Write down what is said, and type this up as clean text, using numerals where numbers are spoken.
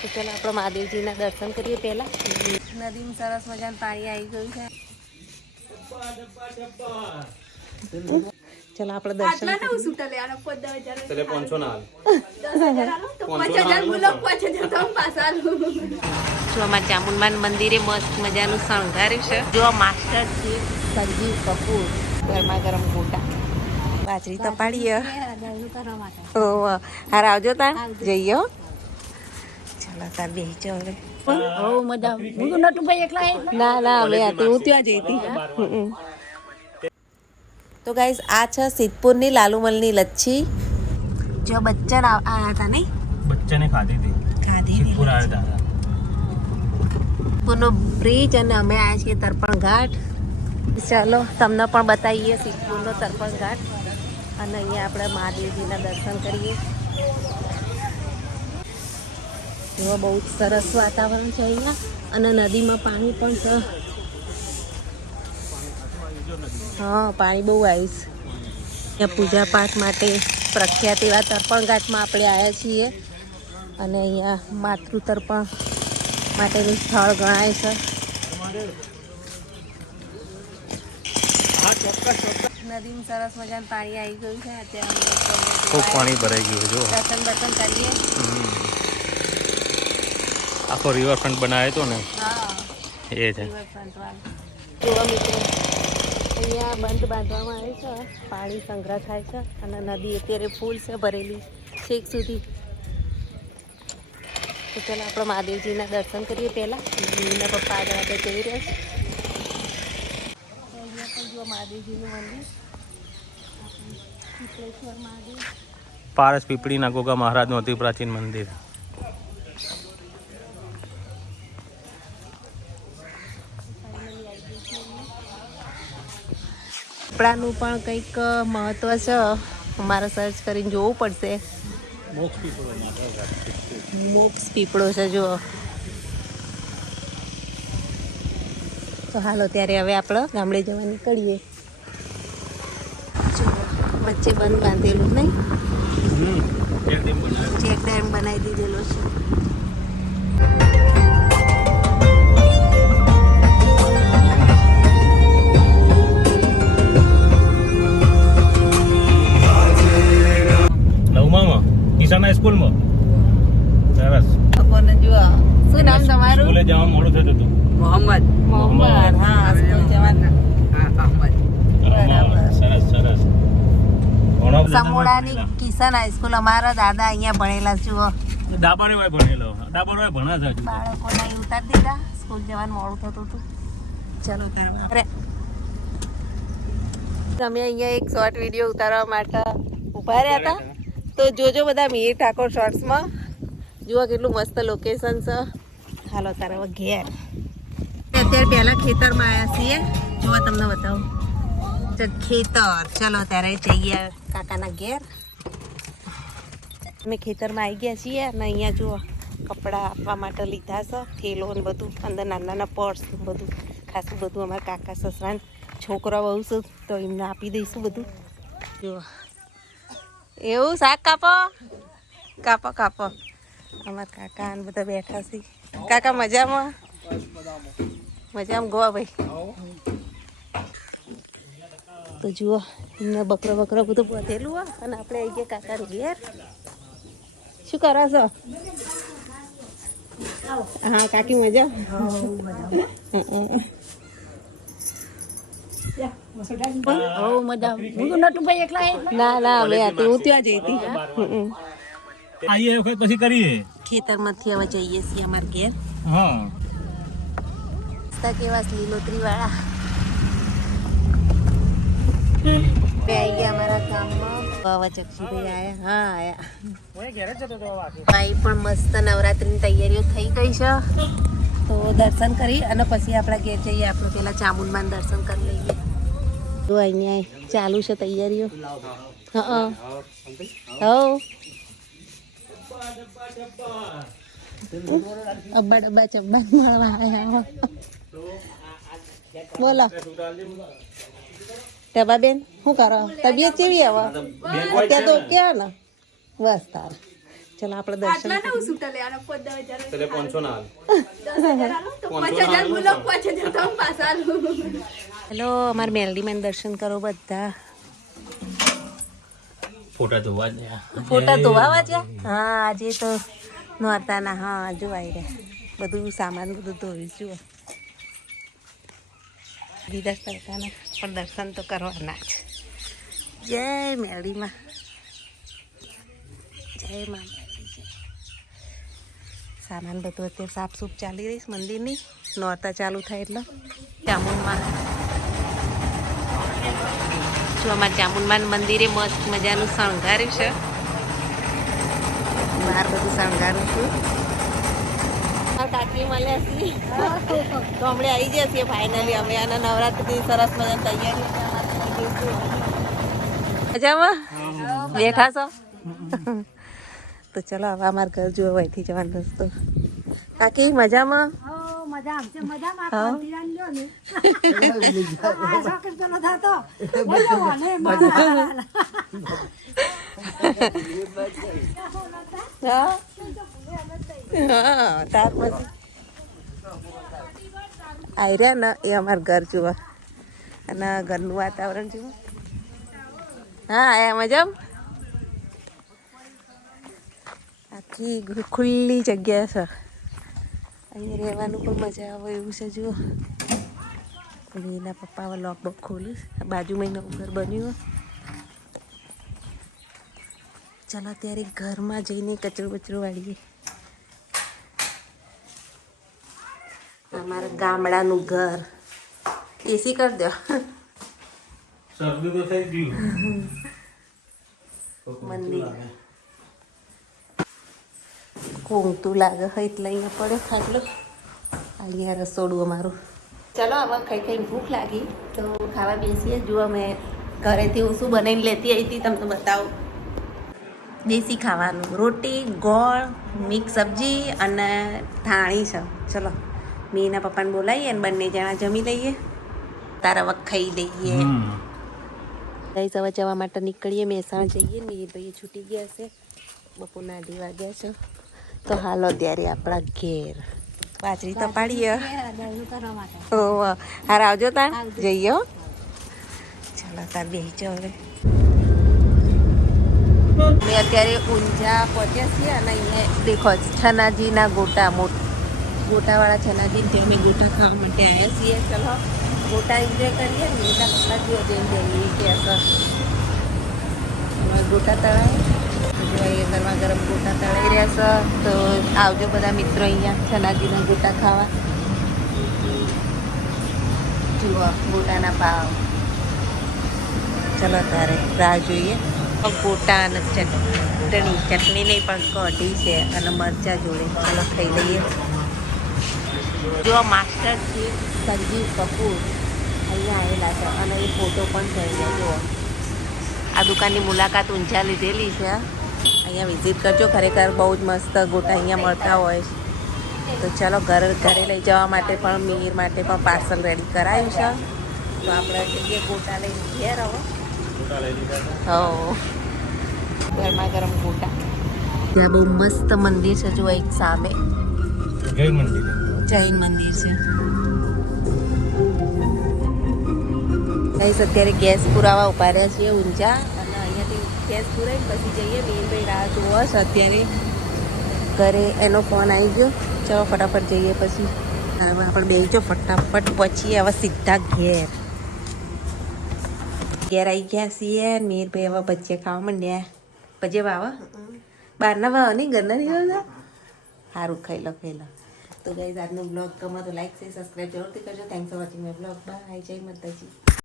તો ચાલો આપણે મહાદેવજીના દર્શન કરીએ પહેલાં. નદીમાં સરસ મજાનું પાણી આવી ગયું છે. ચલો આપણે દર્શન જો અમારા ચામુંડમાન મંદિરે મસ્ત મજાનું શણગાર્યું છે. જો માસ્ટર શેફ સંજીવ કપૂર ગરમા ગરમ ગોટા બાજરી તપાડીએ. હાર આવજો તાર જઈએ. ચાલો તાર બે હવે ના ના અમે હું ત્યાં જઈ હતી. તો ગાઈસ આ છે સિદ્ધપુરની લાલુમલની લચ્છી. જો બચ્ચન આયા હતા નહીં, બચ્ચને ખાધી સિદ્ધપુર આવ્યા હતા. સિદ્ધપુરનો બ્રિજ અને અમે આવ્યા છીએ તર્પણ ઘાટ. ચાલો તમને પણ બતાવીએ સિદ્ધપુરનો તર્પણ ઘાટ અને અહીંયા આપણે મહાદેવજીના દર્શન કરીએ. જો બહુ સરસ વાતાવરણ છે અહીંયા અને નદીમાં પાણી પણ છે. હા પાણી બહુ આવીશ. અહીંયા પૂજા પાઠ માટે પ્રખ્યાત એવા તર્પણ ઘાટમાં આપણે આવ્યા છીએ અને અહીંયા માતૃ તર્પણ માટેનું સ્થળ ગણાય છે. નદીમાં સરસ મજાનું પાણી આવી ગયું છે. અત્યારે ખૂબ પાણી ભરાઈ ગયું જો. દર્શન બર્શન કરીએ. આખો રિવરફ્રન્ટ બનાવ્યો હતો ને હા એ છે. જોવા મિત્રો અહીંયા બંધ બાંધવામાં આવે છે. પાણી સંગ્રહ થાય છે અને નદી અત્યારે ફૂલ છે ભરેલી છેક સુધી. તો ચાલો આપણે મહાદેવજીના દર્શન કરીએ પહેલાં. મમ્મીના પપ્પા આગળ આપણે જઈ રહ્યા છે. અહીંયા પણ જો મહાદેવજીનું મંદિર પીપળેશ્વર મહાદેવ. પારસ પીપળીના ગોગા મહારાજનું અતિ પ્રાચીન મંદિર. કપડાનું પણ કંઈક મહત્વ છે. અમારે સર્ચ કરીને જોવું પડશે. મોક્ષ પીપળો છે જો. તો હાલો ત્યારે હવે આપણે ગામડે જવા નીકળીએ. વચ્ચે બંધ બાંધેલું નહીં, ચેક ડેમ બનાવી દીધેલો છે. કિસાના સ્કૂલમાં સરસ. કોને જુઓ શું નામ તમારું? સ્કૂલે જવા મોડું થતું હતું. મોહમ્મદ. હા સ્કૂલ જવાના. સરસ સરસ. સમોડાની કિશન હાઈસ્કૂલ. અમારા દાદા અહીંયા ભણેલા જુઓ. દાબારે ભાઈ ભણેલો. દાબારે ભણા છે. બાળકોને અહીં ઉતારી દીધા. સ્કૂલ જવાનું મોડું થતું હતું. ચલો તારે તમે અહીંયા એક શોર્ટ વિડીયો ઉતારવા માટે ઉભા રહ્યા હતા. તો જોજો બધા મીર ઠાકોર શોર્ટ્સમાં. જુઓ કેટલું મસ્ત લોકેશન છે. હાલો તારા ઘેર. અત્યારે પહેલા ખેતરમાં આવ્યા છીએ. જોવા તમને બતાવું ખેતર. ચલો ત્યારે જઈએ કાકાના ઘેર. અમે ખેતરમાં આવી ગયા છીએ અને અહીંયા જુઓ કપડાં આપવા માટે લીધા છે. થેલો ને બધું અંદર નાના નાના પર્સ બધું ખાસું બધું અમારા કાકા સસરા છોકરા બહુ છે તો એમને આપી દઈશું બધું. જુઓ એવું શાક કાપો કાપો કાપો. અમારા કાકા ને બધા બેઠા છે. કાકા મજામાં? મજામાં ગોવા ભાઈ. તો જુઓ એમને બકરો બકરો બધું બધેલું હોય અને આપણે આવી ગયા કાકા ઘેર. શું કરો છો? હા કાકી મજા? ના ના અમે હું ત્યાં જઈ હતી. પછી કરીએ ખેતરમાંથી હવે જઈએ છીએ અમારા ઘેર. હા કેવા લીલોતરી વાળા. આવી ગયા અમારા ગામમાં. ચક્ષુભાઈ આયા. હા આયા. ભાઈ પણ મસ્ત નવરાત્રીની તૈયારીઓ થઈ ગઈ છે. તો દર્શન કરી અને પછી આપણા ઘેર જઈએ. આપણે પેલા ચામુંડમાન દર્શન કરી લઈએ. તો અહીંયા ચાલુ છે તૈયારીઓ. હા અબ્બા ડબ્બા ચબ્બા મળવા આવ્યા. બોલો ટબા બેન શું કરો? તબિયત કેવી હવે? અત્યારે તો ક્યાં ને બસ તાર ચાલો આપણે દર્શન આટલા ના સૂટા લેવાનો 15,000 એટલે 500 ના હાલ 10,000 આલો તો 5,000 બોલો 5,000 તો પાછા આલું. હેલો અમારે મેલડીમાં દર્શન કરો બધા. ફોટા જોવા જ ફોટા ધોવા છે. હા આજે તો નોરતાના. હા જો આવી રહ્યા બધું સામાન બધું ધોયું જુઓ. દીદા સરકારના પણ દર્શન તો કરવાના જ. જય મેલડીમાં, જય મા મેલડી. સામાન બધું અત્યારે સાફ સૂફ ચાલી રહીશ મંદિરની. નોરતા ચાલુ થાય એટલે ચામુંડમાં જો અમારે ચામુંડમાં મંદિરે મસ્ત મજાનું શણગાર્યું છે. બહાર બધું શણગારું છું. કાકી મળ્યા છીએ તો હમણાં આવી જશે ફાઇનલી. અમે આના નવરાત્રી સરસ મજાની તૈયારી મજામાં બેઠા છો. તો ચલો હવે અમારા ઘર જુઓ વહીથી જવાનો રસ્તો. કાકી મજામાં? તાર પછી આયરા ને એ અમારું ઘર જુઓ અને ઘરનું વાતાવરણ જુઓ. હા આયા મજામાં. આખી ખુલ્લી જગ્યા છે. અહીંયા રહેવાનું પણ મજા આવે એવું છે. જુઓ એના પપ્પા હવે લોક બોક ખોલ્યું. બાજુમાં નવું ઘર બન્યું. ચાલો ત્યારે ઘરમાં જઈને કચરો બચરો વાળીએ. અમારા ગામડાનું ઘર. એસી કરી દો. શરદી તો થઈ ગયું. મંદિર કોંગતું લાગે હોય એટલે અહીંયા પડે ખાટલો. અહીંયા રસોડું અમારું. ચલો હવે ખાઈ ખાઈને ભૂખ લાગી તો ખાવા બેસીએ. જુઓ મેં ઘરેથી હું શું બનાવીને લેતી આવી હતી તમને બતાવું. દેશી ખાવાનું રોટી, ગોળ, મિક્સ સબ્જી અને થાળી છે. ચલો મેં એના પપ્પાને બોલાવીએ અને બંને જણા જમી લઈએ. તારા વખત ખાઈ લઈએ. ગઈ હવે જવા માટે નીકળીએ. મહેસાણા જઈએ. મિહિરભાઈ છૂટી ગયા છે. બપોરના 2 વાગ્યા છે. તો હાલો ત્યારે આપણા ઘેર બાજરી તો પાડીએ. હાર આવજો તાર જઈએ. ચાલો તાર બેસજો હવે. મેં અત્યારે ઊંઝા પહોંચ્યા છીએ અને અહીંયા દેખો છનાજીના ગોટા ગોટાવાળા છનાજી ત્યાં અમે ગોટા ખાવા માટે આવ્યા છીએ. ચલો ગોટા એન્જોય કરીએ. ગોટા કપડા જેવો જઈને જઈએ કે સર ગોટા તળાય જો અહીંયા ગરમા ગરમ ગોટા તળાઈ રહ્યા છે. તો આવજો બધા મિત્રો અહીંયા છનાજીના ગોટા ખાવા. જુઓ ગોટાના ભાવ. ચલો તારે રાહ જોઈએ. ગોટા અને ચટણી નહીં પણ કઢી છે અને મરચાં જોડે. ચલો ખાઈ લઈએ. જો માસ્ટર શેફ સંજીવ કપૂર અહીંયા આવેલા છે અને એ ફોટો પણ થઈ જાય. જુઓ આ દુકાનની મુલાકાત ઊંઝા લીધેલી છે. અહીંયા વિઝિટ કરજો. ખરેખર બહુ જ મસ્ત ગોટા અહીંયા મળતા હોય. તો ચાલો ઘરે લઈ જવા માટે પણ મિહિર માટે પણ પાર્સલ રેડી કરાયું છે. તો આપણે જઈએ ગોટા લઈને ઘેર. હો ગરમા ગરમ ગોટા. ત્યાં બહુ મસ્ત મંદિર છે. જો એક સામે જૈન મંદિર છે. અત્યારે ગેસ પુરાવા ઉભા રહ્યા છીએ ઊંઝા અને અહીંયાથી ગેસ પુરાઈને પછી જઈએ. મિહિરભાઈ રાહ જોવો છે અત્યારે ઘરે. એનો ફોન આવી ગયો. ચલો ફટાફટ જઈએ. પછી હવે આપણે બેસજો ફટાફટ પહોંચીએ હવે સીધા ઘેર. ઘેર આવી ગયા છીએ. મિહિરભાઈ હવે ભજીયા ખાવા માંડ્યા. ભજીયા ભાવે? બહારના ભાવે નહીં, ઘરના નહીં ભાવતા? સારું ખાઈ લો. તો ગાઈઝ આજનો બ્લોગ ગમે તો લાઈક છે, સબસ્ક્રાઈબ જરૂરથી કરજો. Thanks for watching my blog. Bye. જય માતાજી.